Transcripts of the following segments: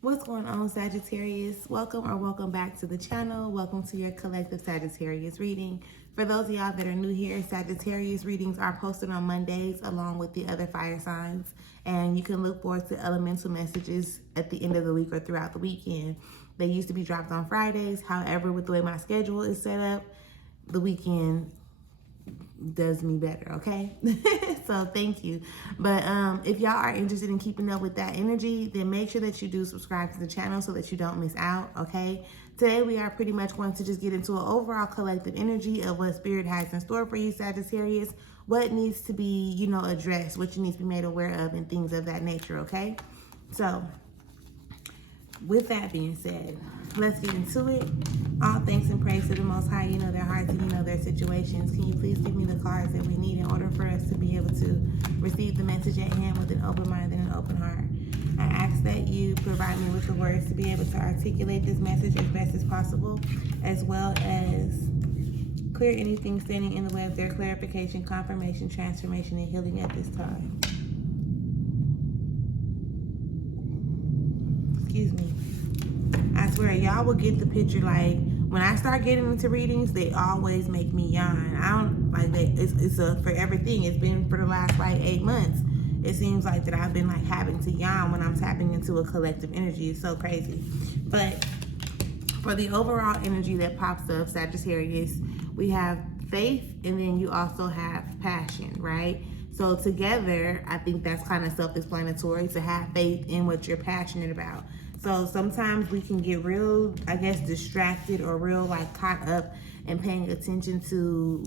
What's going on, Sagittarius? Welcome back to the channel. Welcome to your collective Sagittarius reading. For those of y'all that are new here, Sagittarius readings are posted on Mondays along with the other fire signs. And you can look forward to elemental messages at the end of the week or throughout the weekend. They used to be dropped on Fridays. However, with the way my schedule is set up, the weekend does me better, okay? So thank you. But if y'all are interested in keeping up with that energy, then make sure that you do subscribe to the channel so that you don't miss out, okay? Today we are pretty much going to just get into an overall collective energy of what Spirit has in store for you, Sagittarius, what needs to be, addressed, what you need to be made aware of, and things of that nature, okay? So with that being said, let's get into it. All thanks and praise to the Most High. You know their hearts and you know their situations. Can you please give me the cards that we need in order for us to be able to receive the message at hand with an open mind and an open heart? I ask that you provide me with the words to be able to articulate this message as best as possible, as well as clear anything standing in the way of their clarification, confirmation, transformation, and healing at this time. Excuse me. I swear, y'all will get the picture. Like, when I start getting into readings, they always make me yawn. I don't like that. It's a forever thing. It's been for the last 8 months. It seems like that I've been having to yawn when I'm tapping into a collective energy. It's so crazy. But for the overall energy that pops up, Sagittarius, we have faith, and then you also have passion, right? So together, I think that's kind of self-explanatory, to have faith in what you're passionate about. So sometimes we can get real, distracted or real caught up in paying attention to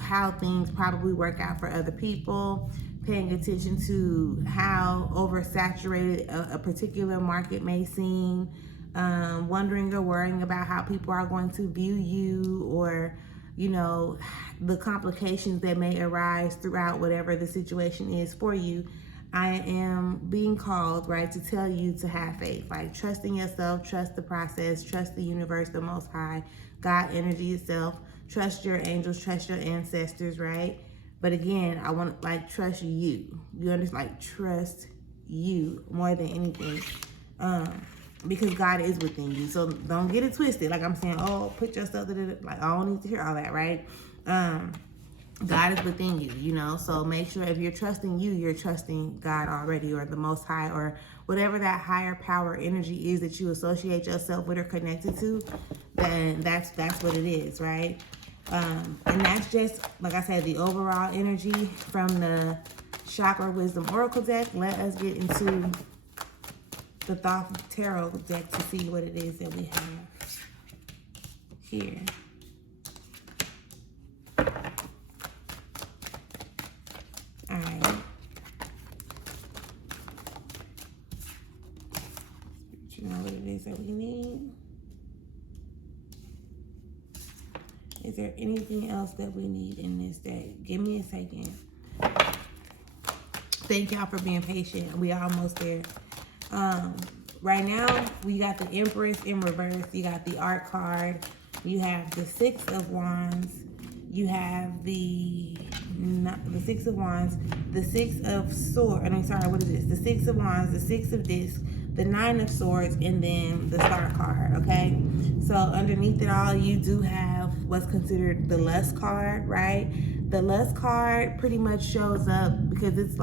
how things probably work out for other people, paying attention to how oversaturated a particular market may seem, wondering or worrying about how people are going to view you, or the complications that may arise throughout whatever the situation is for you. I am being called, right, to tell you to have faith, trust in yourself, trust the process, trust the universe, the Most High, God energy itself, trust your angels, trust your ancestors, right? But again, I want to trust you. You understand? Trust you more than anything. Because God is within you. So don't get it twisted. I'm saying, put yourself to I don't need to hear all that, right? God is within you, so make sure if you're trusting you, you're trusting God already, or the Most High, or whatever that higher power energy is that you associate yourself with or connected to, then that's what it is, right? And that's just, like I said, the overall energy from the Chakra Wisdom Oracle deck. Let us get into the Thoth Tarot deck to see what it is that we have here. All right. You know what it is that we need. Is there anything else that we need in this deck? Give me a second. Thank y'all for being patient. We are almost there. Right now, we got the Empress in reverse. You got the Art card. You have the Six of Wands. You have the Six of Wands, the Six of Swords. What is this? The Six of Wands, the Six of Discs, the Nine of Swords, and then the Star card, okay? So underneath it all, you do have what's considered the Lust card, right? The Lust card pretty much shows up because it's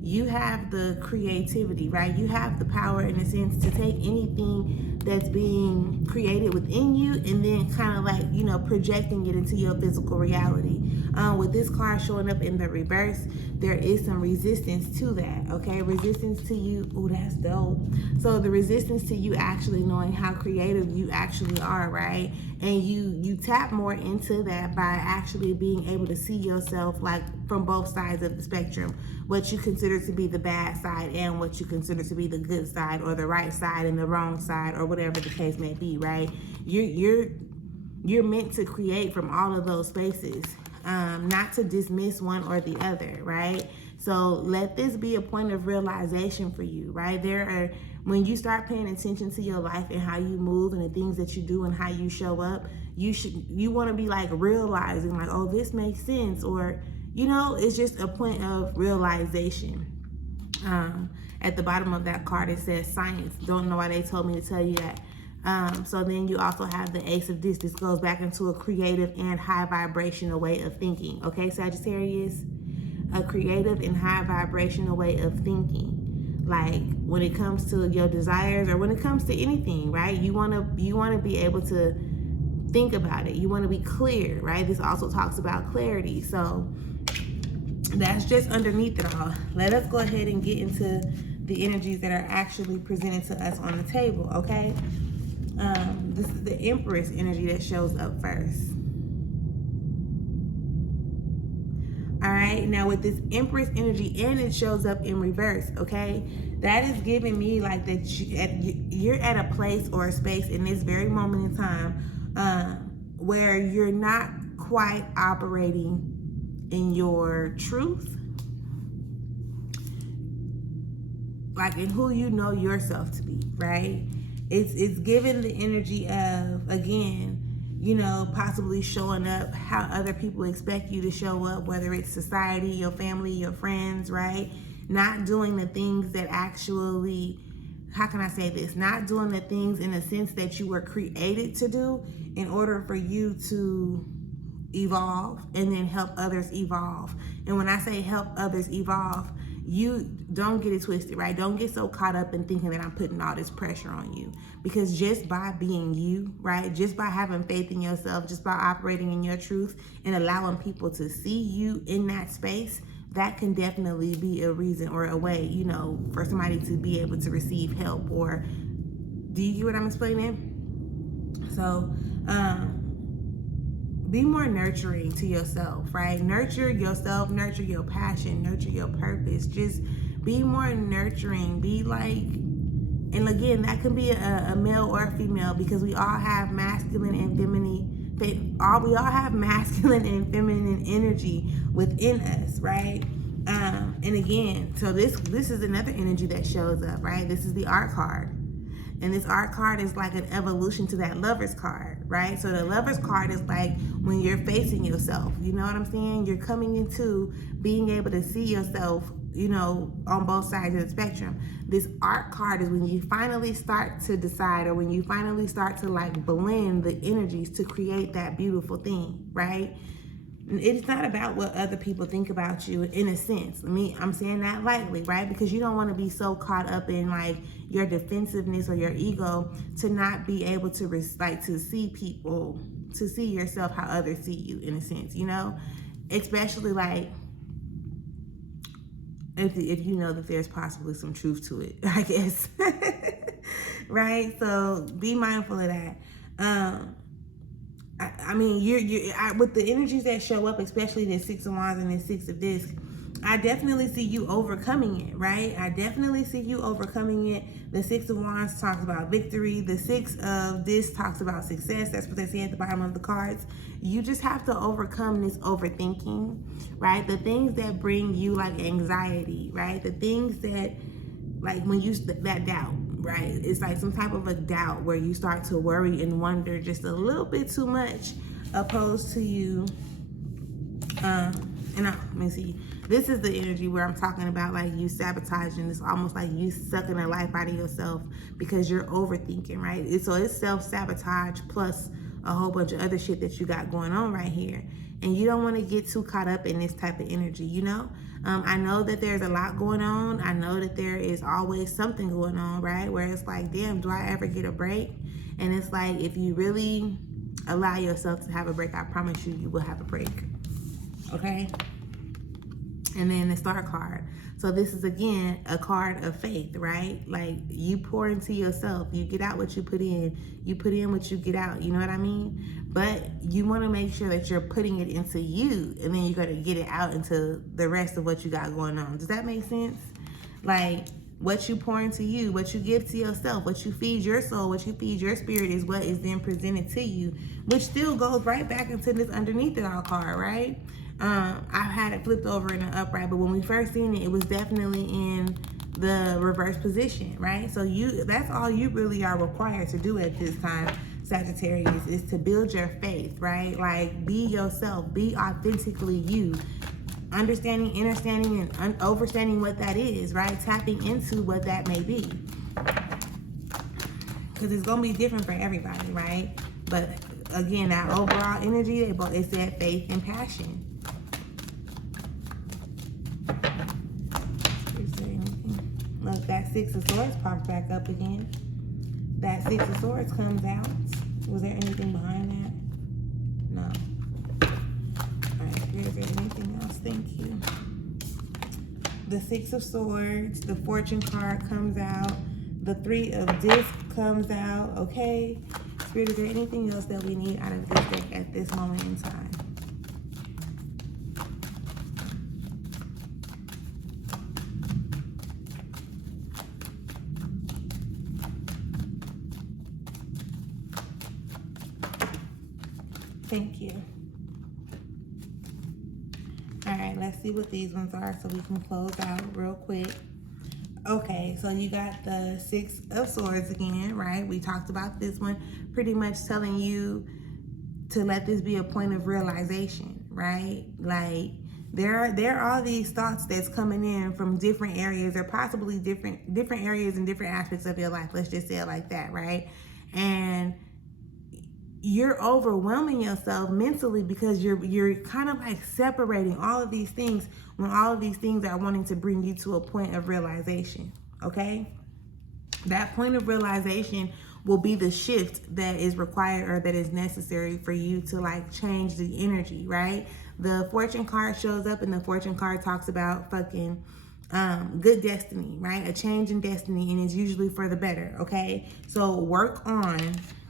you have the creativity, right? You have the power, in a sense, to take anything that's being created within you and then kind of projecting it into your physical reality. With this card showing up in the reverse, there is some resistance to that, okay? Resistance to you. Oh, that's dope. So the resistance to you actually knowing how creative you actually are, right? And you tap more into that by actually being able to see yourself from both sides of the spectrum, what you consider to be the bad side and what you consider to be the good side, or the right side and the wrong side, or whatever the case may be, right? You're meant to create from all of those spaces, not to dismiss one or the other, right? So let this be a point of realization for you, right? When you start paying attention to your life and how you move and the things that you do and how you show up, you want to be realizing oh, this makes sense, or it's just a point of realization. At the bottom of that card, it says science. Don't know why they told me to tell you that. So then you also have the Ace of Discs. This goes back into a creative and high vibrational way of thinking. Okay, Sagittarius? A creative and high vibrational way of thinking. Like when it comes to your desires or when it comes to anything, right? You wanna be able to think about it. You want to be clear, right? This also talks about clarity. So that's just underneath it all. Let us go ahead and get into the energies that are actually presented to us on the table, okay? This is the Empress energy that shows up first. All right, now with this Empress energy, and it shows up in reverse, okay? That is giving me like that you're at a place or a space in this very moment in time where you're not quite operating in your truth, like in who you know yourself to be, right? It's giving the energy of, again, you know, possibly showing up how other people expect you to show up, whether it's society, your family, your friends, right? Not doing the things that actually, how can I say this? Not doing the things in a sense that you were created to do in order for you to evolve and then help others evolve. And when I say help others evolve, you don't get it twisted, right? Don't get so caught up in thinking that I'm putting all this pressure on you, because just by being you, right? Just by having faith in yourself, just by operating in your truth and allowing people to see you in that space, that can definitely be a reason or a way, you know, for somebody to be able to receive help. Or do you get what I'm explaining? So, be more nurturing to yourself, right? Nurture yourself, nurture your passion, nurture your purpose. Just be more nurturing. Be like, and again, that can be a male or a female, because we all have masculine and feminine. We all have masculine and feminine energy within us, right? And again, so this is another energy that shows up, right? This is the Art card. And this Art card is like an evolution to that Lover's card, right? So the Lover's card is like when you're facing yourself, you know what I'm saying? You're coming into being able to see yourself, you know, on both sides of the spectrum. This Art card is when you finally start to decide, or when you finally start to like blend the energies to create that beautiful thing, right? It's not about what other people think about you, in a sense. I'm saying that lightly, right? Because you don't want to be so caught up in like your defensiveness or your ego to not be able to to see people, to see yourself how others see you, in a sense, you know? Especially like if you know that there's possibly some truth to it, I guess. Right? So be mindful of that. I mean, with the energies that show up, especially the Six of Wands and the Six of Discs, I definitely see you overcoming it, right? I definitely see you overcoming it. The Six of Wands talks about victory. The Six of Discs talks about success. That's what they say at the bottom of the cards. You just have to overcome this overthinking, right? The things that bring you like anxiety, right? The things that, like when you, that doubt, right? It's like some type of a doubt where you start to worry and wonder just a little bit too much, opposed to you, let me see. This is the energy where I'm talking about like you sabotaging. It's almost like you sucking the life out of yourself because you're overthinking, right? So it's self-sabotage plus a whole bunch of other shit that you got going on right here. And you don't want to get too caught up in this type of energy, you know? I know that there's a lot going on. I know that there is always something going on, right? Where it's like, damn, do I ever get a break? And it's like, if you really allow yourself to have a break, I promise you, you will have a break. Okay? And then the Star card. So this is, again, a card of faith, right? Like, you pour into yourself. You get out what you put in. You put in what you get out. You know what I mean? But you want to make sure that you're putting it into you, and then you're going to get it out into the rest of what you got going on. Does that make sense? Like, what you pour into you, what you give to yourself, what you feed your soul, what you feed your spirit is what is then presented to you, which still goes right back into this underneath it all card, right? I've had it flipped over in the upright, but when we first seen it, it was definitely in the reverse position, right? So that's all you really are required to do at this time, Sagittarius, is to build your faith, right? Like, be yourself, be authentically you. understanding, understanding, and overstanding what that is, right? Tapping into what that may be. Because it's going to be different for everybody, right? But again, that overall energy, they said faith and passion. Is there anything? Look, that Six of Swords popped back up again. That Six of Swords comes out. Was there anything behind that? No. Is there anything else? Thank you. The Six of Swords, the Fortune card comes out. The Three of Discs comes out. Okay. Spirit, is there anything else that we need out of this deck at this moment in time? Thank you. All right, let's see what these ones are so we can close out real quick. Okay, so you got the Six of Swords again, right? We talked about this one, pretty much telling you to let this be a point of realization, right? Like there are these thoughts that's coming in from different areas, or possibly different areas and different aspects of your life. Let's just say it like that, right? And you're overwhelming yourself mentally because you're kind of like separating all of these things when all of these things are wanting to bring you to a point of realization, okay? That point of realization will be the shift that is required or that is necessary for you to like change the energy, right? The Fortune card shows up, and the Fortune card talks about fucking good destiny, right? A change in destiny, and it's usually for the better, okay? So work on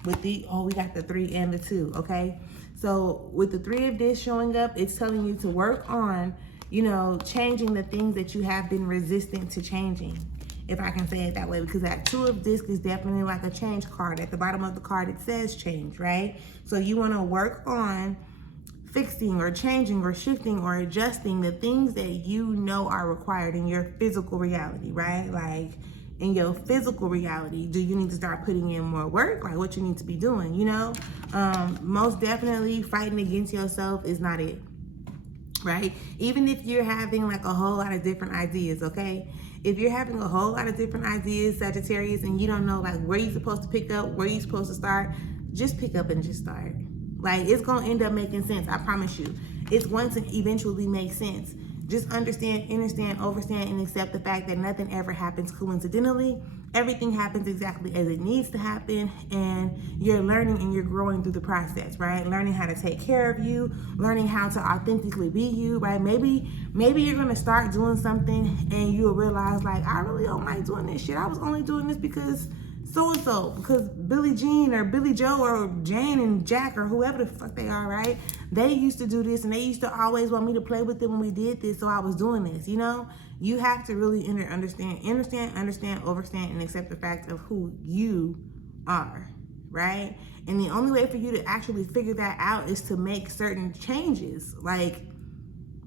with the, we got the 3 and the 2, okay? So with the 3 of Discs showing up, it's telling you to work on, you know, changing the things that you have been resistant to changing, if I can say it that way, because that 2 of Discs is definitely like a change card. At the bottom of the card, it says change, right? So you want to work on fixing or changing or shifting or adjusting the things that you know are required in your physical reality, right? Like in your physical reality, do you need to start putting in more work? Like what you need to be doing, you know? Most definitely fighting against yourself is not it, right? Even if you're having like a whole lot of different ideas, okay? If you're having a whole lot of different ideas, Sagittarius, and you don't know like where you're supposed to pick up, where you're supposed to start, just pick up and just start. Like it's gonna end up making sense, I promise you. It's going to eventually make sense. Just understand, understand, overstand, and accept the fact that nothing ever happens coincidentally. Everything happens exactly as it needs to happen, and you're learning and you're growing through the process, right? Learning how to take care of you, learning how to authentically be you, right? Maybe you're gonna start doing something and you'll realize like, I really don't like doing this shit. I was only doing this because so-and-so, because Billie Jean or Billy Joe or Jane and Jack or whoever the fuck they are, right? They used to do this and they used to always want me to play with them when we did this, so I was doing this, you know? You have to really understand, overstand, and accept the fact of who you are, right? And the only way for you to actually figure that out is to make certain changes, like,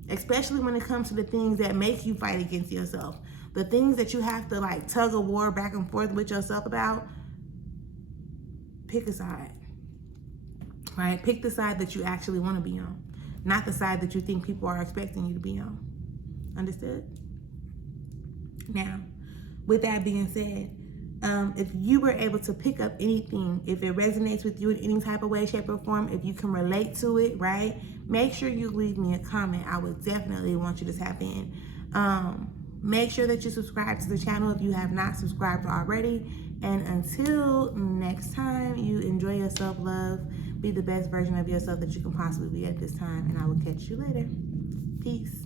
especially when it comes to the things that make you fight against yourself. The things that you have to like tug of war back and forth with yourself about, pick a side, right? Pick the side that you actually want to be on, not the side that you think people are expecting you to be on. Understood? Now, with that being said, if you were able to pick up anything, if it resonates with you in any type of way, shape, or form, if you can relate to it, right? Make sure you leave me a comment. I would definitely want you to tap in. Make sure that you subscribe to the channel if you have not subscribed already. And until next time, you enjoy your self-love. Be the best version of yourself that you can possibly be at this time. And I will catch you later. Peace.